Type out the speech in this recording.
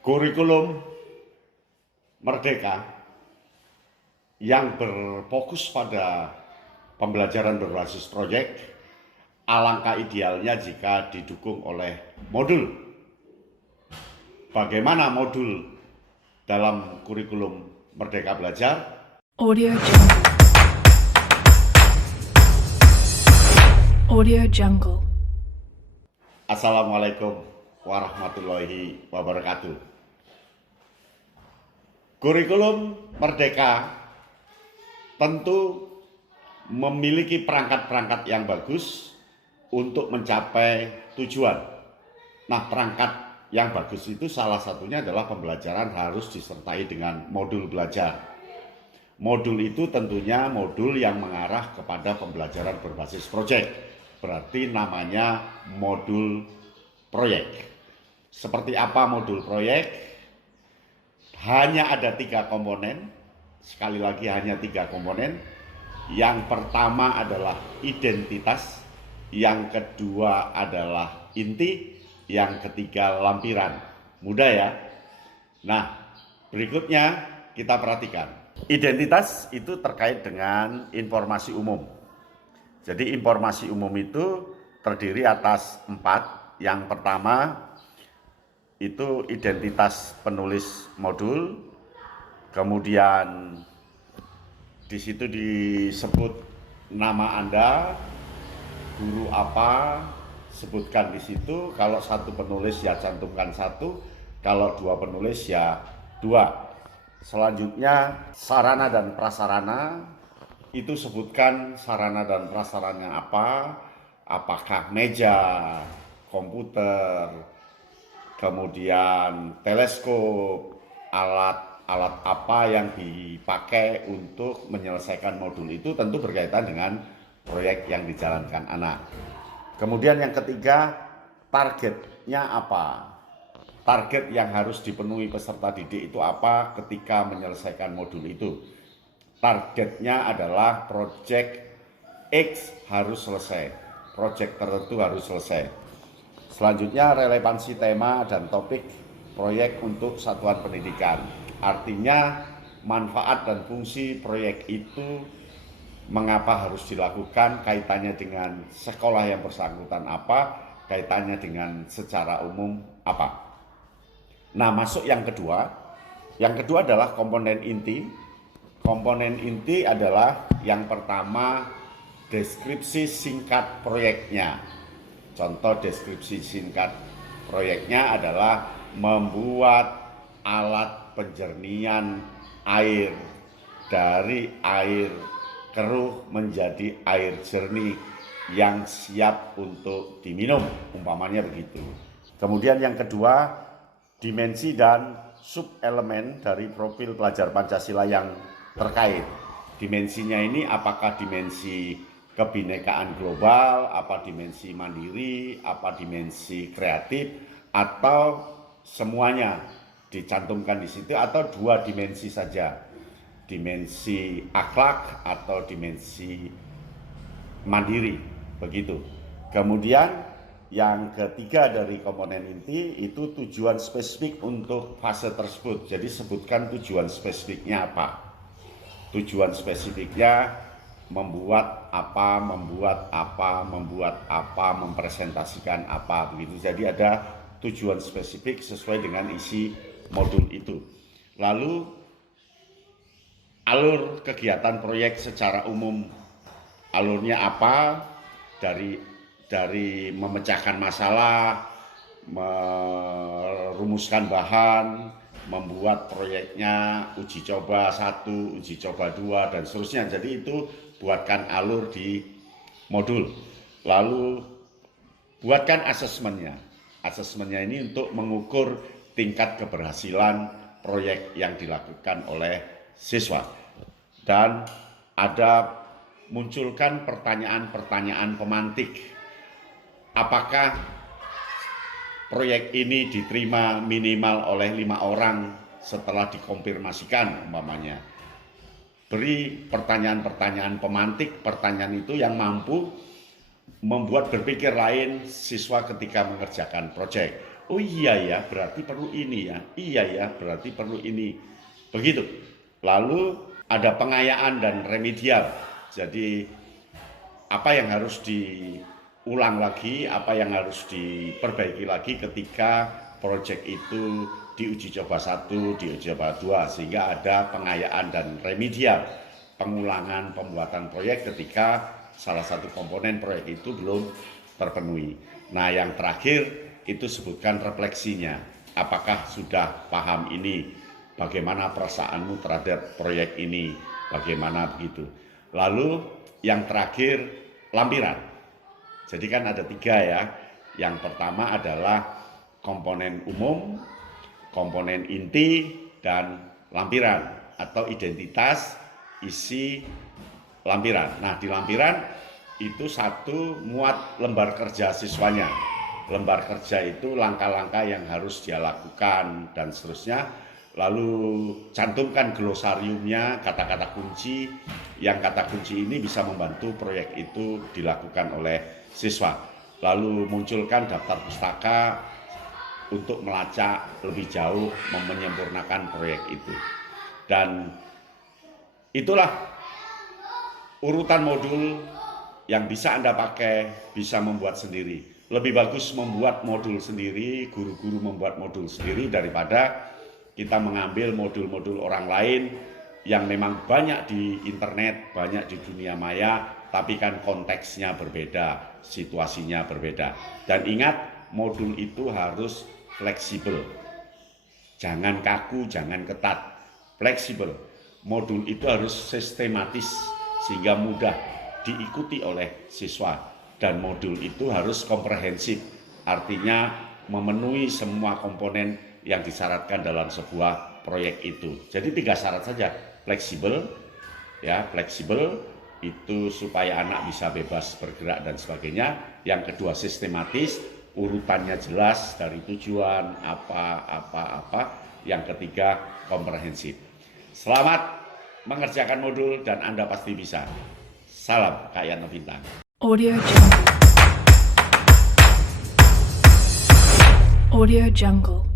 Kurikulum Merdeka yang berfokus pada pembelajaran berbasis proyek, alangkah idealnya jika didukung oleh modul. Bagaimana modul dalam kurikulum Merdeka Belajar? Audio Jungle. Audio Jungle. Assalamualaikum warahmatullahi wabarakatuh. Kurikulum Merdeka tentu memiliki perangkat-perangkat yang bagus untuk mencapai tujuan. Nah, perangkat yang bagus itu salah satunya adalah pembelajaran harus disertai dengan modul belajar. Modul itu tentunya modul yang mengarah kepada pembelajaran berbasis proyek. Berarti namanya modul proyek. Seperti apa modul proyek? Hanya ada 3 komponen. Sekali lagi hanya 3 komponen. Yang pertama adalah identitas, yang kedua adalah inti, yang ketiga lampiran. Mudah ya? Nah, berikutnya kita perhatikan. Identitas itu terkait dengan informasi umum. Jadi informasi umum itu terdiri atas 4. Yang pertama itu identitas penulis modul, kemudian di situ disebut nama Anda, guru apa, sebutkan di situ. Kalau 1 penulis ya cantumkan 1, kalau 2 penulis ya 2. Selanjutnya sarana dan prasarana, itu sebutkan sarana dan prasarananya apa, apakah meja, komputer, kemudian teleskop, alat apa yang dipakai untuk menyelesaikan modul itu tentu berkaitan dengan proyek yang dijalankan anak. Kemudian yang ketiga, targetnya apa? Target yang harus dipenuhi peserta didik itu apa ketika menyelesaikan modul itu? Targetnya adalah proyek X harus selesai, proyek tertentu harus selesai. Selanjutnya relevansi tema dan topik proyek untuk satuan pendidikan. Artinya manfaat dan fungsi proyek itu mengapa harus dilakukan, kaitannya dengan sekolah yang bersangkutan apa, kaitannya dengan secara umum apa. Nah, masuk yang kedua. Yang kedua adalah komponen inti. Komponen inti adalah yang pertama deskripsi singkat proyeknya. Contoh deskripsi singkat proyeknya adalah membuat alat penjernihan air dari air keruh menjadi air jernih yang siap untuk diminum, umpamanya begitu. Kemudian yang kedua, dimensi dan subelemen dari profil pelajar Pancasila yang terkait. Dimensinya ini apakah dimensi kebinekaan global, apa dimensi mandiri, apa dimensi kreatif, atau semuanya dicantumkan di situ, atau 2 dimensi saja, dimensi akhlak atau dimensi mandiri, begitu. Kemudian yang ketiga dari komponen inti itu tujuan spesifik untuk fase tersebut. Jadi sebutkan tujuan spesifiknya apa. Tujuan spesifiknya membuat apa, mempresentasikan apa, begitu. Jadi ada tujuan spesifik sesuai dengan isi modul itu. Lalu alur kegiatan proyek secara umum, alurnya apa, dari memecahkan masalah, merumuskan bahan, membuat proyeknya, uji coba 1, uji coba 2, dan seterusnya. Jadi itu buatkan alur di modul. Lalu buatkan asesmennya. Asesmennya ini untuk mengukur tingkat keberhasilan proyek yang dilakukan oleh siswa. Dan ada munculkan pertanyaan-pertanyaan pemantik. Apakah proyek ini diterima minimal oleh 5 orang setelah dikonfirmasikan, umpamanya. Beri pertanyaan-pertanyaan pemantik, pertanyaan itu yang mampu membuat berpikir lain siswa ketika mengerjakan proyek. oh iya ya, berarti perlu ini ya. Iya ya, berarti perlu ini. Begitu. Lalu ada pengayaan dan remedial. Jadi apa yang harus diulang lagi, apa yang harus diperbaiki lagi ketika proyek itu diuji coba 1, diuji coba 2, sehingga ada pengayaan dan remedial, pengulangan pembuatan proyek ketika salah satu komponen proyek itu belum terpenuhi. Nah, yang terakhir itu sebutkan refleksinya. Apakah sudah paham ini? Bagaimana perasaanmu terhadap proyek ini? Bagaimana begitu? Lalu yang terakhir lampiran. Jadi kan ada 3 ya. Yang pertama adalah komponen umum, komponen inti, dan lampiran atau identitas isi lampiran. Nah, di lampiran itu 1 muat lembar kerja siswanya. Lembar kerja itu langkah-langkah yang harus dia lakukan dan seterusnya. Lalu cantumkan glosariumnya, kata-kata kunci, yang kata kunci ini bisa membantu proyek itu dilakukan oleh siswa. Lalu munculkan daftar pustaka untuk melacak lebih jauh, menyempurnakan proyek itu. Dan itulah urutan modul yang bisa Anda pakai, bisa membuat sendiri. Lebih bagus membuat modul sendiri, guru-guru membuat modul sendiri daripada kita mengambil modul-modul orang lain yang memang banyak di internet, banyak di dunia maya, tapi kan konteksnya berbeda, situasinya berbeda. Dan ingat, modul itu harus fleksibel. Jangan kaku, jangan ketat. Fleksibel. Modul itu harus sistematis sehingga mudah diikuti oleh siswa. Dan modul itu harus komprehensif, artinya memenuhi semua komponen yang disyaratkan dalam sebuah proyek itu. Jadi 3 syarat saja, fleksibel, ya fleksibel itu supaya anak bisa bebas bergerak dan sebagainya. Yang kedua sistematis, urutannya jelas dari tujuan apa. Yang ketiga komprehensif. Selamat mengerjakan modul dan Anda pasti bisa. Salam Kak Yano Bintang. Audio Jungle. Audio Jungle.